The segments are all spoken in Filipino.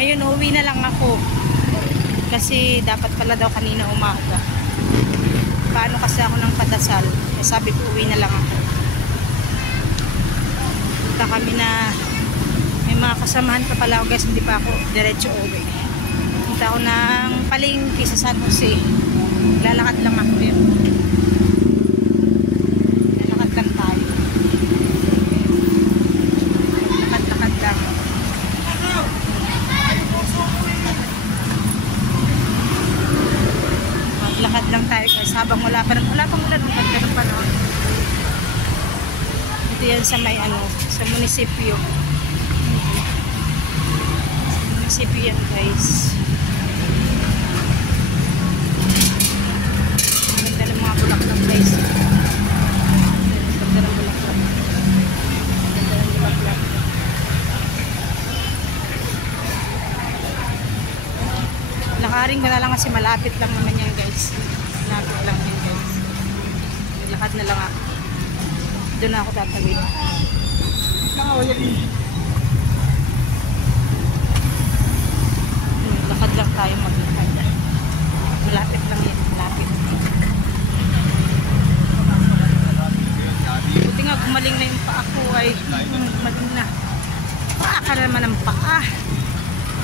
Ngayon uwi na lang ako. Kasi dapat pala daw kanina umaga. Paano kasi ako ng padasal? Eh, sabi ko uwi na lang ako. Punta kami na may mga kasamahan pa pala ako guys. Hindi pa ako diretso uwi. Punta ako ng palengke sa San Jose. Lalakad lang ako yun. Lalakad lang tayo. Lakad-lakad lang. Maglakad lang tayo guys. Habang wala pang ulan ng pagkaroon pa noon. Ito yan sa may sa munisipyo. Sa munisipyo yan guys. Ganda ng mga bulaklak guys. Ganda ng bulaklak. Ganda ng bulaklak. Lakarin ko na lang kasi malapit lang naman yan guys. Malapit lang yan guys. Lakad na lang ako. Doon na ako tatawid. Lakad lang tayo maglakad. Malapit lang yan. Malapit. Buti nga gumaling na yung paa ko ay gumaling na. Paa ka naman ang paa.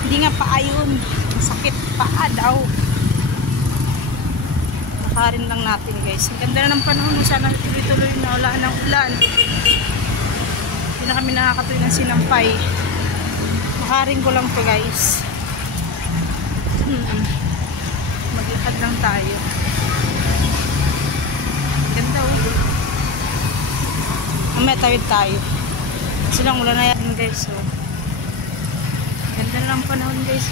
Hindi nga paa yun. Masakit paa daw. Lakarin lang natin guys. Ang ganda na ng panahon. Sana tuloy-tuloy na wala ng ulan. Hindi na kami nakakatuloy ng sinampay. Lakarin ko lang to guys. Maglakad lang tayo. Ganda oh. Mamaya tawid tayo. Kasi lang wala na yan guys. So, ganda na ng panahon guys.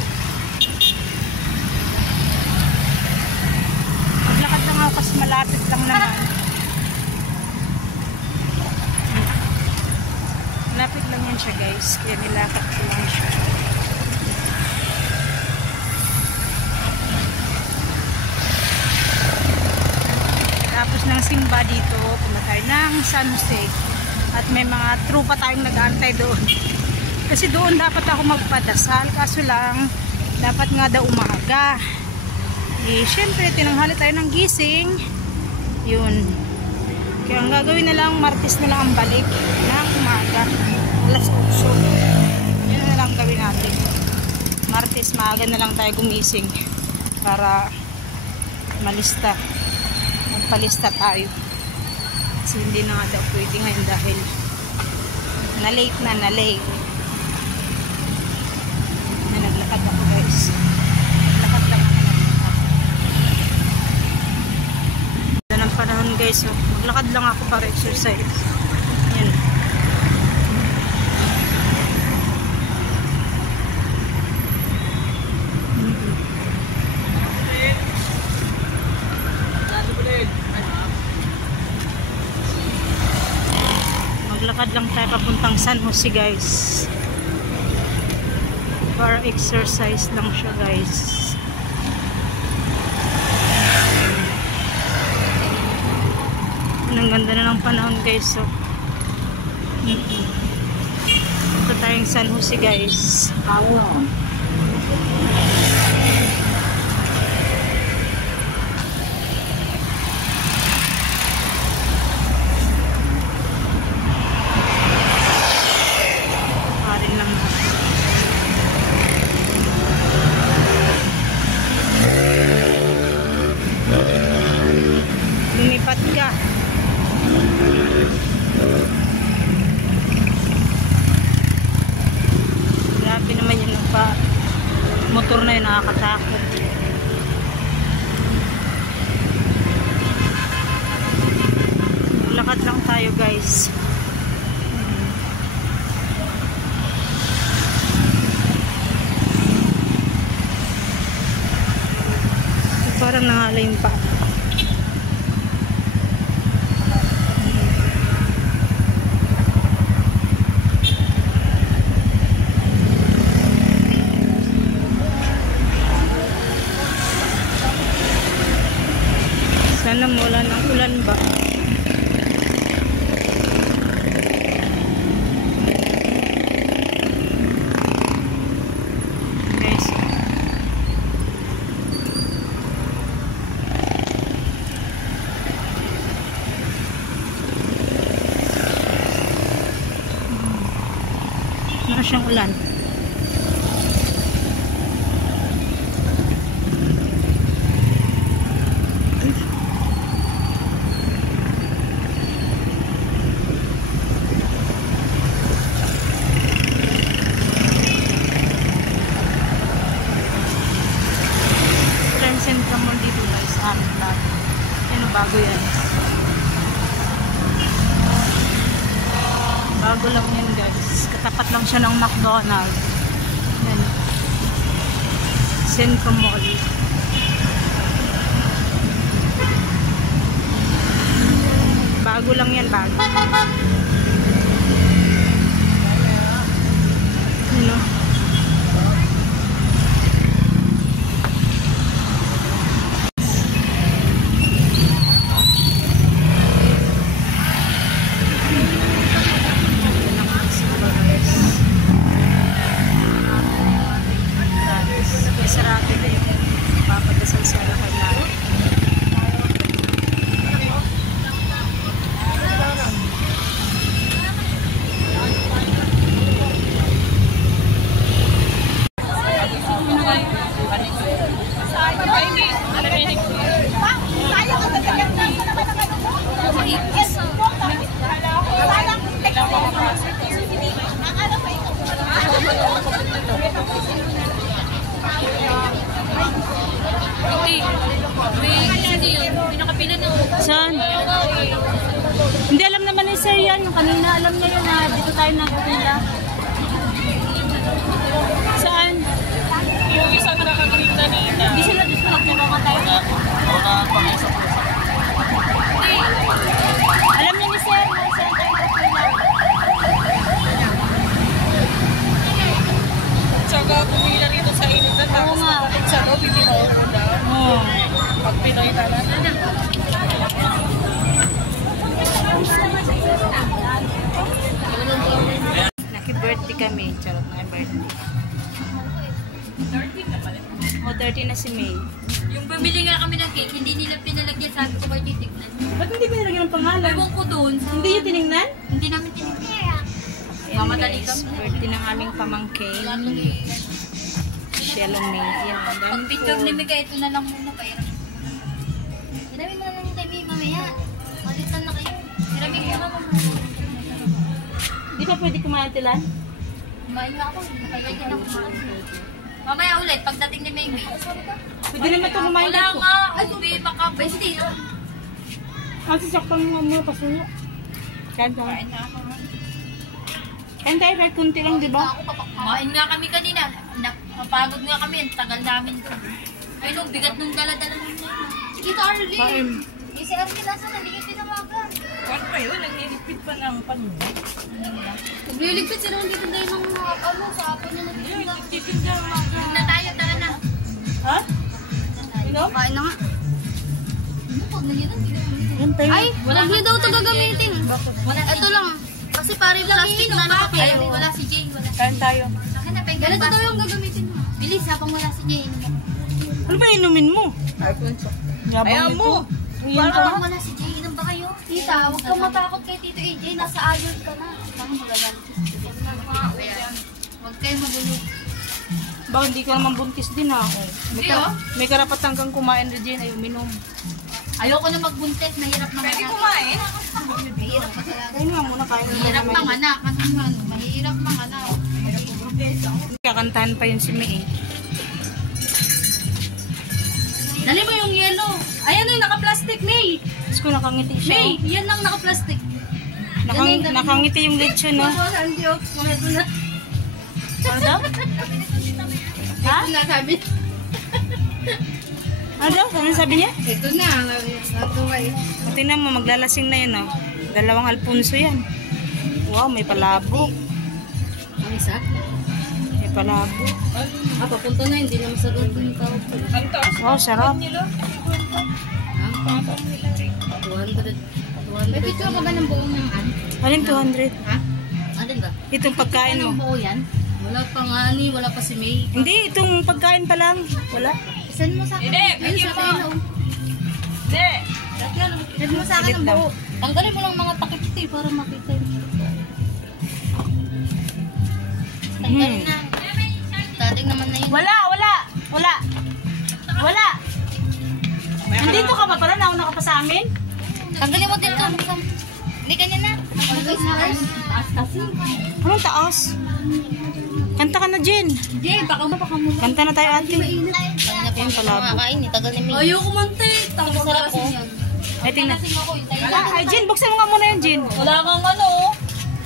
Maglakad lang ako kasi malapit lang naman. Malapit lang yan siya guys. Kaya nilakad ko lang siya. Tapos ng simba dito, pumunta tayo ng San Jose. At may mga trupa tayong nag-aantay doon. Kasi doon dapat ako magpadasal. Kaso lang, dapat nga daw umaga. Eh, syempre, tinanghali tayo ng gising. Yun. Kaya ang gagawin na lang, Martes na lang ang balik ng umaga. Alas 8. Yun na lang gawin natin. Martes, maaga na lang tayo gumising. Para malista. Magpalista tayo. Kasi hindi na nga daw pwede ngayon dahil na-late na. Naglakad ako guys. Lakad lang ako. Ganda ng panahon guys. So, maglakad lang ako para exercise. Yan. Maglakad lang tayo papuntang San Jose guys. Para exercise lang siya guys. Ang ganda na ng panahon guys. So, ito tayong San Jose guys. Parin lang natin. Lumipat ka. Grabe naman yun motor na yun, nakakatakot. Lakad lang tayo guys. Parang nangalay yung paa. Sana wala ng ulan ba? Bago lang yan guys. Katapat lang siya ng McDonald's. Yan. Centro Mall. Bago lang yan, bago. Ano? Sarado din. Papadasal siya na kailangan. Saan? Hindi alam naman ni Sir yan. Yung kanina alam niya yun na dito tayo nagpila. Saan? Yung isa na nakagawin na nila. Hindi sila dito nagpapakatay. Alam niya ni Sir na saan tayo nagpila. Tsaka pumila rito sa init na tapos kapatid sa loob, hindi na ako daw. Oo. Pag Pinoy talaga. Naki-birthday kami. Charot na birthday. 13 na pala. O, 30 na si May. Yung bumili nga kami ng cake, hindi nila pinalagyan, sabi ko kayo titignan. Ba't hindi pinalagyan ng pangalan? Ewan ko doon. Hindi yung tinignan? Hindi namin tinignan. Mamadali kami. Birthday ng aming pamangkin. Shallow May. Yan. Pag picture ni Mika, ito na lang muna. Hirami mo na lang tayo mamaya. Malitan na kayo. Hirami mo na mamaya. Di ba pwede kumain tilan? Kumain nga ako. Nakapwede na kumain. Mamaya ulit, pagdating ni May. Pwede naman ito kumain Wala dito. nga. Ubi, baka besti. Kasi sakpan mo muna pasuyo. Kain tayo. Kain tayo kahit kunti lang, di ba? Kumain nga kami kanina. Napagod nga kami. Ang tagal namin doon. Ay, nung bigat nung dala-dala namin. Dito, Arlie. Kain. Si Arlie nasa naligid din naman. Kung pa yun, naglilipid pa ng panunod. Nagliligpit sila dito dahil ng ano, sa apo niya nagliligpit. Nagtitinda ang mga... Na tayo, tara na. Ha? Inom? Kain na nga. Ano po, nagyan Yan tayo. Ay, wala niya daw ito gagamitin. Ito lang. Kasi pare plastic na nakapay. Wala si Jay. Wala. Kain tayo. Ganito daw yung gagamitin mo. Bilis, habang wala si Jay. Ano ba inumin mo? Ayaw mo! Habang wala si Jay, inom ba kayo? Tita, huwag kang matakot kay Tito AJ. Nasa ayos ka na. Bakit magagamit? Huwag kayo magulo. Baka hindi ka naman buntis din ha. May karapatan kang kumain rin dyan ay uminom. Ayoko na magbuntis. Mahirap na Pwede anak. kumain? Mahirap pa talaga. Kain nga muna, kain nga Mahirap naman. mang anak. Mahirap mang anak. Kakantahan pa yun si May. Dali mo yung yellow. Ayan yung naka-plastic, May. Tapos ko nakangiti siya. May, yan lang naka-plastic. Nakangiti yung lechon, no? Ang joke. Ito na. Ano daw? Ha? Ito na sabi. Ano daw? Ano sabi niya? Ito na. Natuway. Tingnan mo, maglalasing na yun, no? 2 Alfonso yan. Wow, may palabo. Ang isa? May palabo. Papunta na, hindi na masarap yung tawag ko. Ang taas. Wow, sarap. Ha? 200. May picture ka ba ng buong ng an? Alin 200? Ha? Alin ba? Itong pagkain mo. Anong buo yan? Wala pa nga ni, wala pa si May. Hindi, itong pagkain pa lang. Wala. Send mo sa akin. Hindi, Yun, bigyan sa mo. ilaw. Hindi. Send mo sa akin Saglit ang lang. buo. Tanggalin mo lang mga takip-ti para makita yun. Tanggalin na. Dating naman na yun. Wala. Nandito ka pa pala? Nauna ka pa sa amin? Tanggalin mo din to. Hindi kanya na. Taas kasi. Anong taas? Kanta ka na, Jen. Jay, baka muna. Kanta na tayo, ate. Yan palabo. Makakain eh. Tagal ni May. Ayoko mante. Sarap ko. Ay, tingnan. Lasing ako. Ay, Jen, buksan mo nga muna yan, Jen. Wala kang ano.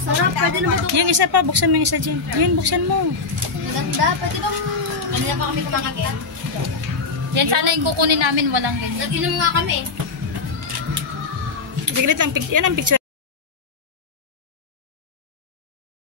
Sarap, pwede naman ito. Yung isa pa, buksan mo yung isa dyan. Yan, buksan mo. Ganda, pwede bang... Kanina pa kami kumakain. Yan sana yung kukunin namin, walang ganyan. Nag-inom nga kami. Siglit lang, yan ang picture